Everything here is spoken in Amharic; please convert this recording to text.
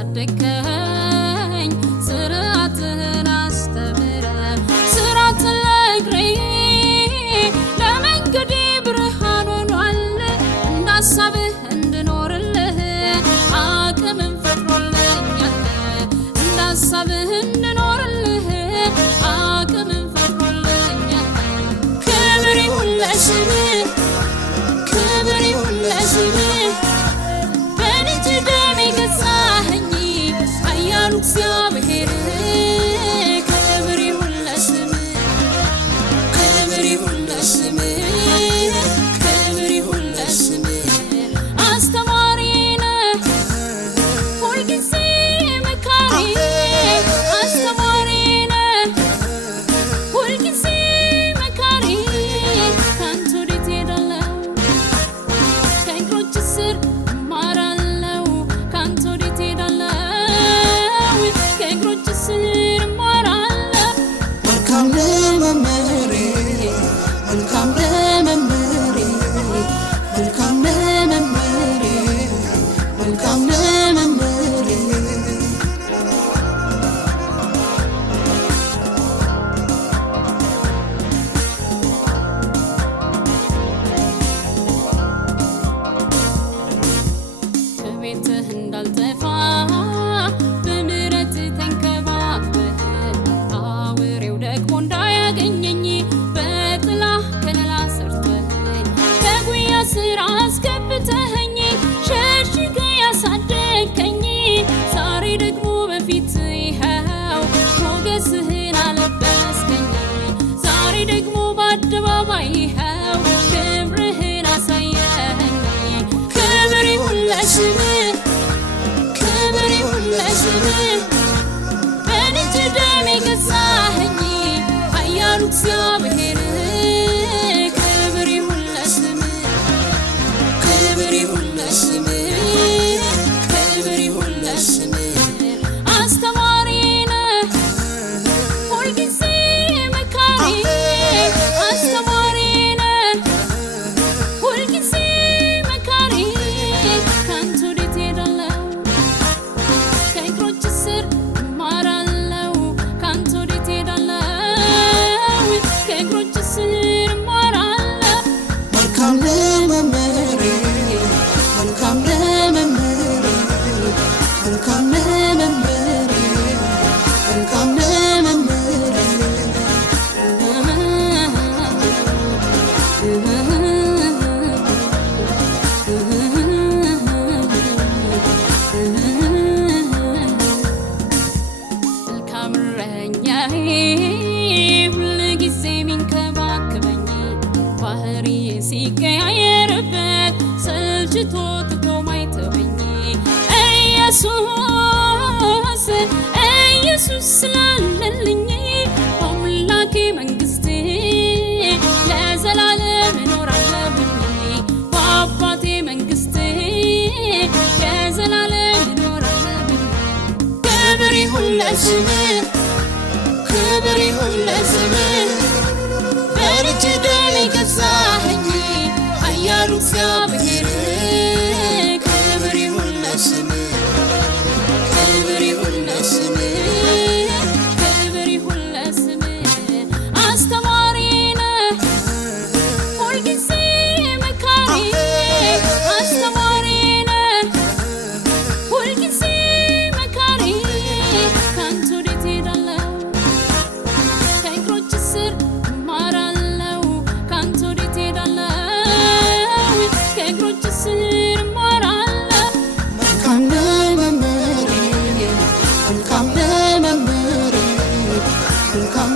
ያሳደከኝ ስርዓትህን አስተምረ ስርዓትን ለእግሬ ለመንገዴ ብርሃን ሆኗል እንዳሳብህ እንድኖርልህ አቅምን ፈጥሮልኛል እንዳሳብህ እንድኖርልህ አቅምን ፈጥሮልኛል ክብር ይሁን ለስምህ ክብር ይሁን ለስምህ በልጅ ደም የገዛኸኝ ኃያሉ እግዚአብሔር ክብር ይሁን ለስምህ ክብር ይሁን ለስምህ ክብር ይሁን ለስምህ አስተማሪ ነህ ሁልጊዜ መካሪ አስተማሪ ነህ ሁልጊዜ መካሪ ካንተ ወዴት እሄዳለሁ ከእግሮችህ ስር እማራለሁ ካንተ ወዴት እሄዳለሁ ከእግሮችህ ስር እማራለሁ መልካም ለመምህሬ መልካም ለመምህሬ መልካም ለመምህሬ መልካም ለመምህሬ ከቤትህ እንዳልጠፋ በምሕረትህ ተንከባክበህ አውሬው ደግሞ እንዳያገኘኝ በጥላህ ከለላ ሰርተኸኝ ከጉያ ስር አስገብተኸኝ ሸሽገህ ያሳደግከኝ ዛሬ ደግሞ በፊትህ ይኸው ሞገስህን አለበስከኝ ዛሬ ደግሞ በአደባባይ ይኸው ክብርህን አሳየኸኝ ክብር ይሁን ለስምህ ክብር ይሁን ለስምህ በልጅ ደም የገዛኸኝ ኃያሉ እግዚአብሔር ክብር ይሁን ለስምህ ክብር ይሁን ለስምህ ክብር ይሁን ለስምህ አስተማሪ ነህ ሁልጊዜ መካሪ አስተማሪ ነህ ሁልጊዜ መካሪ ካንተ ወዴት እሄዳለሁ ከእግሮችህ ስር እማራለሁ ካንተ ወዴት እሄዳለሁ ከእግሮችህ ስር እማራለሁ መልካም ለመምህሬ መልካም ለመምህሬ መልካም ለመምህሬ መልካም ለመምህሬ መልካም እረኛዬ ሁልጊዜ የሚንከባከበኝ ባህሪዬ ሲቀያየርበት ሰልችቶ ትቶ ማይተወኝ ኢየሱስ ስላለልኝ በአምላኬ መንግሥት ለዘላለም እኖራለሁኝ በአባቴ መንግሥት ለዘላለም እኖራለሁኝ ክብር ይሁን ለስምህ ክብር ይሁን ለስምህ በልጅ ደም የገዛኸኝ ኃያሉ እግዚአብሔር ክብር ይሁን ለስምህ ክብር ይሁን ለስምህ ክብር ይሁን ለስምህ አስተማሪ ነህ ሁልጊዜ መካሪ አስተማሪ ነህ ሁልጊዜ መካሪ ካንተ ወዴት እሄዳለሁ ከእግሮችህ ስር እማራለሁ ካንተ ወዴት እሄዳለሁ ከእግሮችህ ስር እማራለሁ መልካም ለመምህሬ መልካም ለመምህሬ መልካም